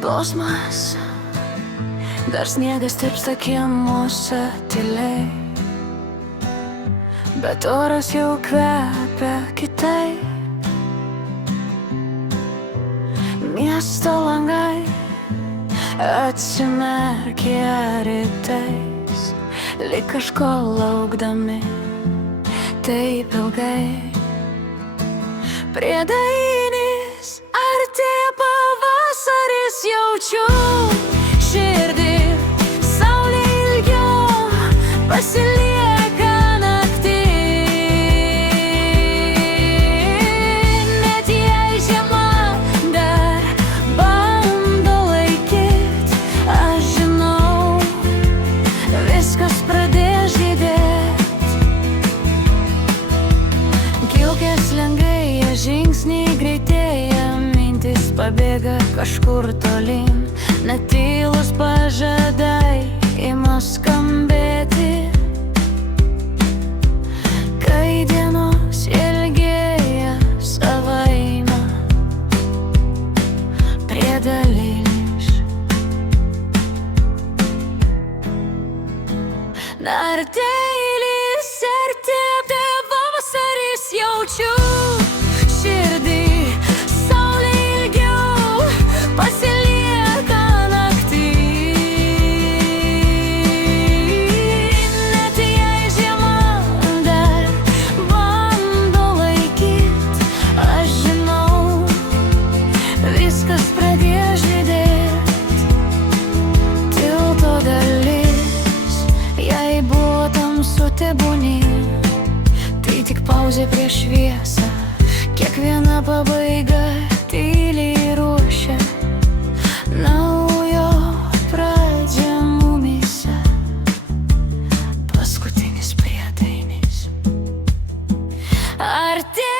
Posmas, dar sniegas tirpsta kiemuose tyliai, bet oras jau kvepia kitaip. Miesto langai atsimerkia rytais, lyg kažko laukdami taip ilgai. Prie dainys artėja pavasaris, jaučiu širdį, saulė ilgiau pasilieka naktį. Net jei žiema dar bando laikyt, aš žinau, viskas pradės žydėt. Kilkės lengvėja, žingsniai greitėja, mintis pabėga kažkur tolyn, net tylus pažadai ima skambėti. Kai dienos ilgėja savaime, prie dalyliš Nardeilis artėja pavasaris, jaučiu širdį, saulė ilgiau pasilieka naktį. Net jei žiema dar bando laikyt, aš žinau, viskas pradės žydėt. Tilto dalis, jei buvo tamsu, tebūnie, tai tik pauzė prieš šviesą. Kiekviena pabaiga tyliai ruošia naujo pradžią mumyse. Paskutinis priedainis artėja.